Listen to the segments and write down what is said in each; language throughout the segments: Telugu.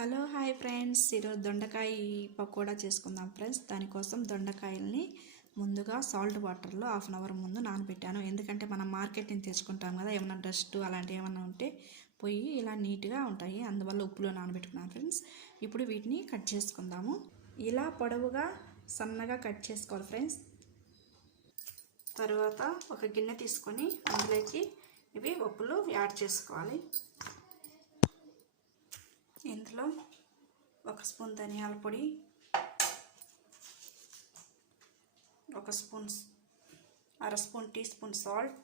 హలో హాయ్ ఫ్రెండ్స్, ఈరోజు దొండకాయ పకోడా చేసుకుందాం ఫ్రెండ్స్. దానికోసం దొండకాయల్ని ముందుగా సాల్ట్ వాటర్లో హాఫ్ అన్ అవర్ ముందు నానబెట్టాను. ఎందుకంటే మనం మార్కెట్ నుంచి తెచ్చుకుంటాం కదా, ఏమైనా డస్ట్ అలాంటివి ఏమైనా ఉంటే పోయి ఇలా నీట్గా ఉంటాయి, అందువల్ల ఉప్పులో నానబెట్టుకున్నాను ఫ్రెండ్స్. ఇప్పుడు వీటిని కట్ చేసుకుందాము. ఇలా పొడవుగా సన్నగా కట్ చేసుకోవాలి ఫ్రెండ్స్. తర్వాత ఒక గిన్నె తీసుకొని అందులోకి ఇవి ఉప్పులు యాడ్ చేసుకోవాలి. ఇందులో ఒక స్పూన్ ధనియాల పొడి, అర స్పూన్ టీ స్పూన్ సాల్ట్,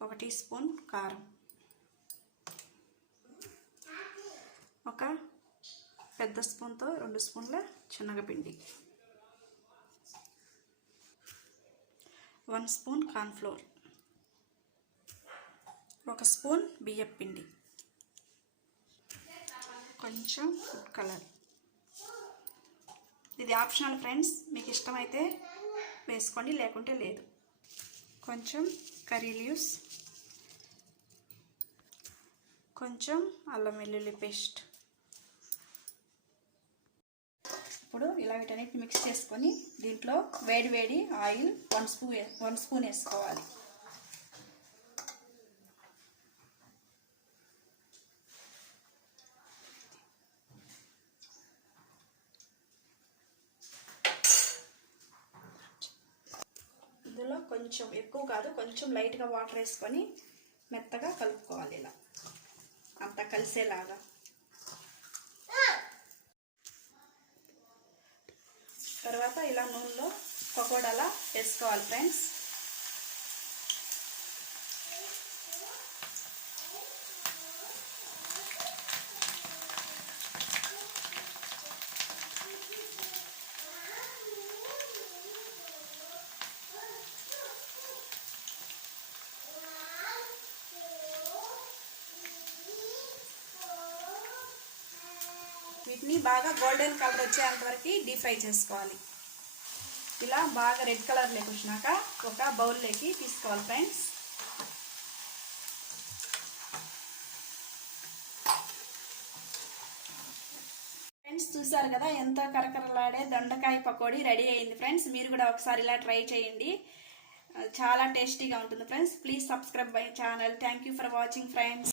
ఒక టీ స్పూన్ కారం, ఒక పెద్ద స్పూన్తో 2 స్పూన్ల శనగపిండి, 1 స్పూన్ కార్న్ఫ్లోర్, 1 స్పూన్ బియ్యం పిండి, కొంచెం ఫుడ్ కలర్. ఇది ఆప్షనల్ ఫ్రెండ్స్, మీకు ఇష్టమైతే వేసుకోండి, లేకుంటే లేదు. కొంచెం కర్రీ లీవ్స్, కొంచెం అల్లం వెల్లుల్లి పేస్ట్. ఇప్పుడు ఇలా వీటన్నిటిని మిక్స్ చేసుకొని దీంట్లో వేడి ఆయిల్ 1 స్పూన్ వేసుకోవాలి. ఇందులో కొంచెం ఎక్కువ కాదు, కొంచెం లైట్గా వాటర్ వేసుకొని మెత్తగా కలుపుకోవాలి, ఇలా అంతా కలిసేలాగా. తర్వాత ఇలా నూనెలో పకోడాలా వేసుకోవాలి ఫ్రెండ్స్. వీటిని బాగా గోల్డెన్ కలర్ వచ్చేంత వరకు డీప్ ఫ్రై చేసుకోవాలి. ఇలా బాగా రెడ్ కలర్లోకి వచ్చినాక ఒక బౌల్లోకి తీసుకోవాలి ఫ్రెండ్స్. చూసారు కదా, ఎంతో కరకరలాడే దొండకాయ పకోడీ రెడీ అయింది ఫ్రెండ్స్. మీరు కూడా ఒకసారి ఇలా ట్రై చేయండి, చాలా టేస్టీగా ఉంటుంది friends. Please subscribe my channel. Thank you for watching friends.